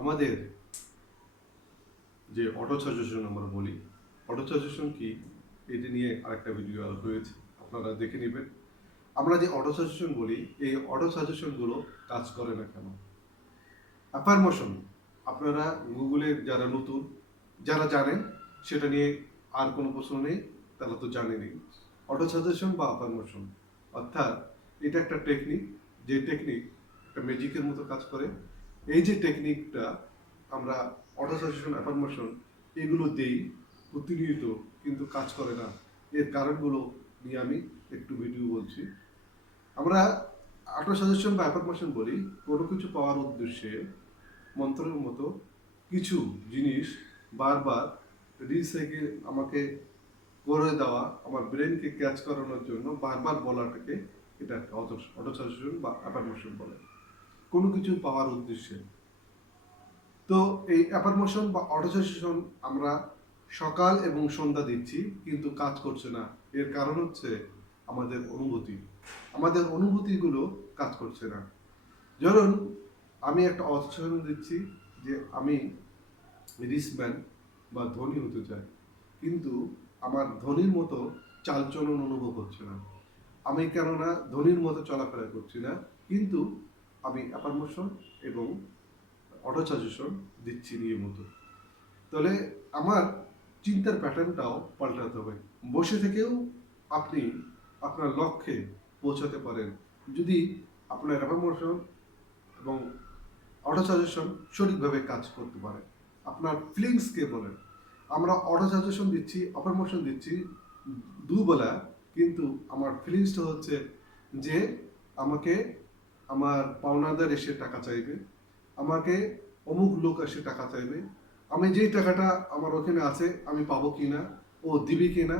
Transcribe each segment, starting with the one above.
আমাদের যে auto suggestion আমরা বলি অটো সাজেশন কি? এটি নিয়ে আরেকটা ভিডিও হয়েছে, আপনারা দেখে নেবেন। আমরা যে অটো সাজেশন বলি, এই অটো সাজেশনগুলো কাজ করে না কেন? অ্যাফার্মেশন আপনারা গুগলে যারা নতুন, যারা জানেন, সেটা নিয়ে আর কোনো প্রশ্ন নেই, তারা তো জানেনি অটো সাজেশন বা অ্যাফার্মেশন অর্থাৎ এটা একটা টেকনিক যে টেকনিক একটা ম্যাজিকের মতো কাজ করে। এই যে টেকনিকটা আমরা অটো সাজেশন অ্যাফার্মেশন এগুলো দেই প্রতিনিয়ত, কিন্তু কাজ করে না। এর কারণগুলো নিয়ে আমি একটু ভিডিও বলছি। আমরা অটো সাজেশন বা অ্যাফার্মেশন বলি, কোনো কিছু পাওয়ার উদ্দেশ্যে, মন্ত্রের মতো কিছু জিনিস বারবার রিসাইকেল আমাকে করে দেওয়া, আমার ব্রেনকে ক্যাচ করানোর জন্য বারবার বলাটাকে এটা অটো সাজেশন বা অ্যাফার্মেশন বলে। কোনো কিছু পাওয়ার উদ্দেশ্যে। তো এই অ্যাফার্মেশন বা অটো সাজেশন আমরা সকাল এবং সন্ধ্যা দিচ্ছি, কিন্তু কাজ করছে না। এর কারণ হচ্ছে আমাদের অনুভূতি। আমাদের অনুভূতিগুলো কাজ করছে না। ধরুন, আমি একটা অর্থসাধন দিচ্ছি যে আমি রিসম্যান বা ধনী হতে চাই, কিন্তু আমার ধনীর মতো চালচলন অনুভব হচ্ছে না। আমি কেননা ধনীর মতো চলাফেরা করছি না, কিন্তু আমি অ্যাফার্মেশন এবং অটো সাজেশন দিচ্ছি নিয়মিত তাহলে আমার চিন্তার প্যাটার্নটাও পাল্টাতে হবে। বসে থেকেও আপনি আপনার লক্ষ্যে পৌঁছাতে পারেন। যদি আপনার অ্যাফার্মেশন এবং অটো সাজেশন সঠিকভাবে কাজ করতে পারে। আপনার ফিলিংসকে বলেন। আমরা অটো সাজেশন দিচ্ছি অপারমোশন দিচ্ছি দুবেলা, কিন্তু আমার ফিলিংসটা হচ্ছে যে আমাকে আমার পাওনাদার এসে টাকা চাইবে, আমাকে অমুক লোক এসে টাকা চাইবে, আমি যেই টাকাটা আমার ওখানে আছে আমি পাবো কি না ও দিবি কি না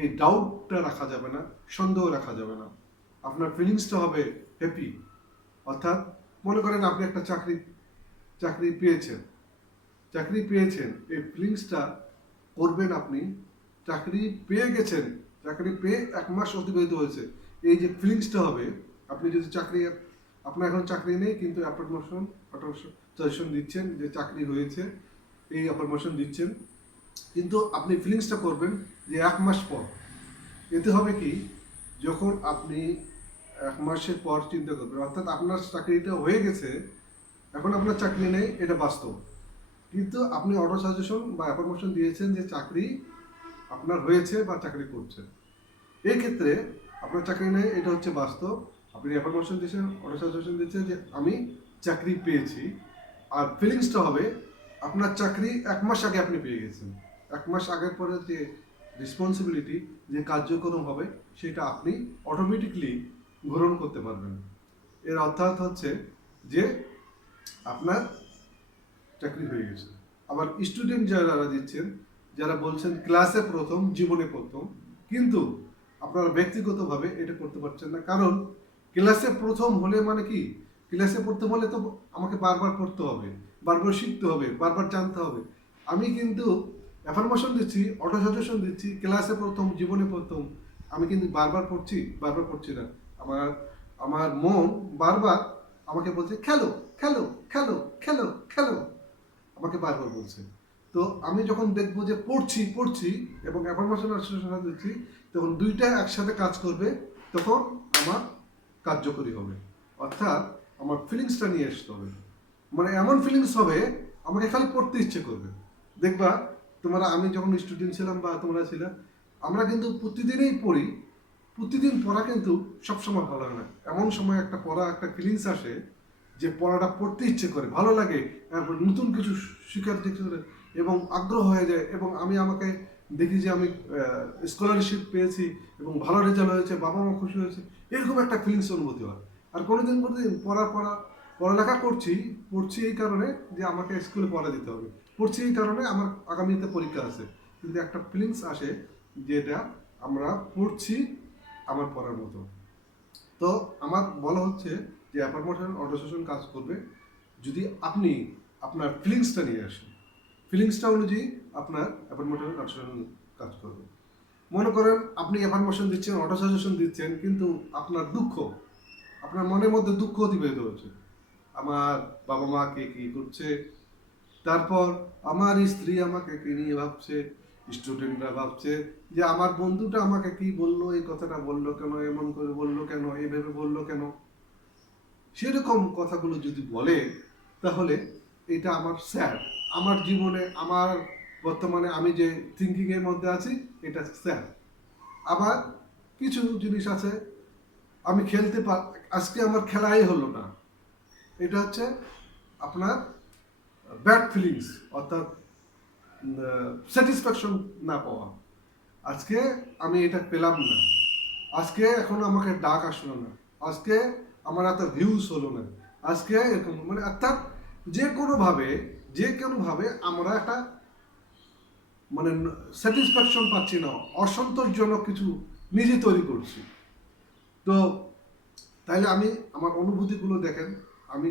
এই ডাউটটা রাখা যাবে না, সন্দেহ রাখা যাবে না। আপনার ফিলিংসটা হবে হ্যাপি অর্থাৎ মনে করেন আপনি একটা চাকরি চাকরি পেয়েছেন চাকরি পেয়েছেন, এই ফিলিংসটা করবেন আপনি, চাকরি পেয়ে গেছেন, চাকরি পেয়ে এক মাস অতিবাহিত হয়েছে, এই যে ফিলিংসটা হবে, আপনি যদি চাকরি আপনার এখন চাকরি নেই, কিন্তু অ্যাপ্রমোশন সাজেশন দিচ্ছেন যে চাকরি হয়েছে, এই অ্যাপ্রমোশন দিচ্ছেন। কিন্তু আপনি ফিলিংসটা করবেন যে এক মাস পর। এতে হবে কি, যখন আপনি এক মাসের পর চিন্তা করবেন, অর্থাৎ আপনার চাকরিটা হয়ে গেছে, এখন আপনার চাকরি নেই, এটা বাস্তব। কিন্তু আপনি অটো সাজেশন বা অ্যাফরমেশন দিয়েছেন যে চাকরি আপনার হয়েছে বা চাকরি করছে। এই ক্ষেত্রে আপনার চাকরি নেই, এটা হচ্ছে বাস্তব। আপনি অ্যাফরমেশন দিয়েছেন অটো সাজেশন দিচ্ছেন যে আমি চাকরি পেয়েছি। আর ফিলিংসটা হবে, আপনার চাকরি এক মাস আগে আপনি পেয়ে গেছেন। এক মাস আগের পরে যে রেসপন্সিবিলিটি যে কার্যক্রম হবে, সেটা আপনি অটোমেটিকলি গ্রহণ করতে পারবেন। এর অর্থাৎ হচ্ছে যে আপনার চাকরি হয়ে গেছে। আবার স্টুডেন্ট যারা দিচ্ছেন, যারা বলছেন ক্লাসে প্রথম, জীবনে প্রথম, কিন্তু আপনারা ব্যক্তিগতভাবে এটা করতে পারছেন না। কারণ ক্লাসে প্রথম হলে মানে কি? ক্লাসে পড়তে হলে তো আমাকে বারবার পড়তে হবে, বারবার শিখতে হবে, বারবার জানতে হবে। আমি কিন্তু অ্যাফার্মেশন দিচ্ছি অটো সাজেশন দিচ্ছি, ক্লাসে প্রথম, জীবনে প্রথম। আমি কিন্তু বারবার পড়ছি বারবার পড়ছি না। আমার আমার মন বারবার আমাকে বলছে, খেলো খেলো খেলো খেলো খেলো। আমাকে বারবার বলছে। তো আমি যখন দেখব যে পড়ছি পড়ছি এবং অ্যাফার্মেশন দিচ্ছি, তখন দুইটা একসাথে কাজ করবে, তখন আমার কার্যকরী হবে। অর্থাৎ আমার ফিলিংসটা নিয়ে আসতে হবে। মানে এমন ফিলিংস হবে, আমাকে খালি পড়তে ইচ্ছে করবে। দেখবা, তোমরা, আমি যখন স্টুডেন্ট ছিলাম বা তোমরা ছিলাম আমরা কিন্তু প্রতিদিনই পড়ি। প্রতিদিন পড়া কিন্তু সবসময় ভালো হয় না। এমন সময় একটা পড়া, একটা ফিলিংস আসে যে পড়াটা পড়তে ইচ্ছে করে, ভালো লাগে তারপর নতুন কিছু ইচ্ছে এবং আগ্রহ হয়ে যায়, এবং আমি আমাকে দেখি যে আমি স্কলারশিপ পেয়েছি এবং ভালো রেজাল্ট হয়েছে বাবা মা খুশি হয়েছে, এরকম একটা ফিলিংস অনুভূতি হয়। আর কোনোদিন কোনোদিন পড়া পড়া, পড়ালেখা করছি, পড়ছি এই কারণে যে আমাকে স্কুলে পড়া দিতে হবে। পড়ছি এই কারণে আমার আগামীতে পরীক্ষা আছে। কিন্তু একটা ফিলিংস আসে যেটা আমরা পড়ছি আমার পড়ার মতো। তো আমার বলা হচ্ছে যে অ্যাপার্টমেন্ট অটোসেশন কাজ করবে। যদি আপনি আপনার ফিলিংসটা নিয়ে আসেন ফিলিংসটা অনুযায়ী আপনার অ্যাপার্টমেন্ট অটোসেশন কাজ করবে। মনে করেন আপনি অ্যাফার্মেশন দিচ্ছেন অটো সাজেশন দিচ্ছেন, কিন্তু আপনার দুঃখ, আপনার মনের মধ্যে দুঃখ অতিবাহিত হচ্ছে। আমার বাবা মা কে কী করছে? তারপর আমার স্ত্রী আমাকে কি নিয়ে ভাবছে? স্টুডেন্টরা ভাবছে যে আমার বন্ধুটা আমাকে কি বলল, এই কথাটা বলল কেন, এমন করে বলল কেন এইভাবে বলল কেন? সেরকম কথাগুলো যদি বলে, তাহলে এটা আমার স্যাড আমার জীবনে, আমার বর্তমানে আমি যে থিঙ্কিং এর মধ্যে আছি, এটা স্যাড আবার কিছু জিনিস আছে, আমি খেলতে পার আজকে আমার খেলাই হলো না। এটা হচ্ছে আপনার ব্যাড ফিলিংস অর্থাৎ স্যাটিসফ্যাকশন না পাওয়া। আজকে আমি এটা পেলাম না। আজকে এখন আমাকে ডাক আসলো না। আজকে আমার এত ভিউজ হলো না। আজকে এরকম মানে অর্থাৎ যে কোনোভাবে যে কোনোভাবে আমরা একটা মানে স্যাটিসফ্যাকশন পাচ্ছি না, অসন্তোষজনক কিছু নিজে তৈরি করছি। তো তাইলে আমি আমার অনুভূতিগুলো দেখেন, আমি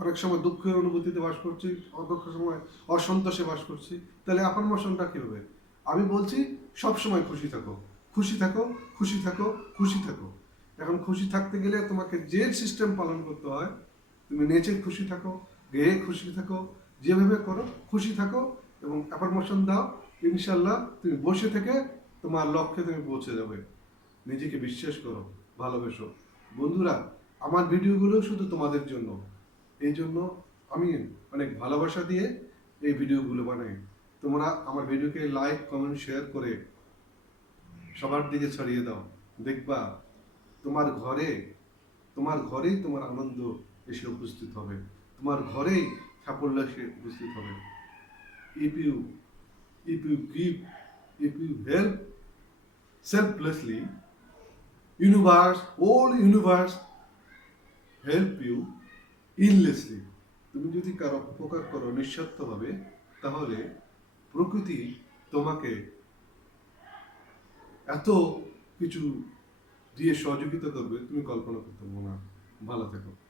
অনেক সময় দুঃখের অনুভূতিতে বাস করছি অনেক সময় অসন্তোষে বাস করছি তাহলে আপনার মোশনটা কী হবে? আমি বলছি সব সময় খুশি থাকো খুশি থাকো খুশি থাকো খুশি থাকো। এখন খুশি থাকতে গেলে তোমাকে যে সিস্টেম পালন করতে হয়, তুমি নেচে খুশি থাকো, গেয়ে খুশি থাকো, যেভাবে করো, খুশি থাকো এবং অ্যাফার্মেশন দাও ইনশাল্লাহ তুমি বসে থেকে তোমার লক্ষ্যে তুমি পৌঁছে যাবে। নিজেকে বিশ্বাস করো, ভালোবেসো। বন্ধুরা, আমার ভিডিওগুলো শুধু তোমাদের জন্য। এই জন্য আমি অনেক ভালোবাসা দিয়ে এই ভিডিওগুলো বানাই। তোমরা আমার ভিডিওকে লাইক কমেন্ট শেয়ার করে সবার দিকে ছড়িয়ে দাও। দেখবা, তোমার ঘরে, তোমার ঘরেই তোমার আনন্দ এসে উপস্থিত হবে। তোমার ঘরেই সাফল্য এসে উপস্থিত হবে। If you if you give if you help selflessly, universe all universe help you endlessly. তুমি যদি কারও উপকার করো নিঃস্বার্থভাবে, তাহলে প্রকৃতি তোমাকে এত কিছু দিয়ে সহযোগিতা করবে, তুমি কল্পনা করতে পারব না। ভালো থেকো।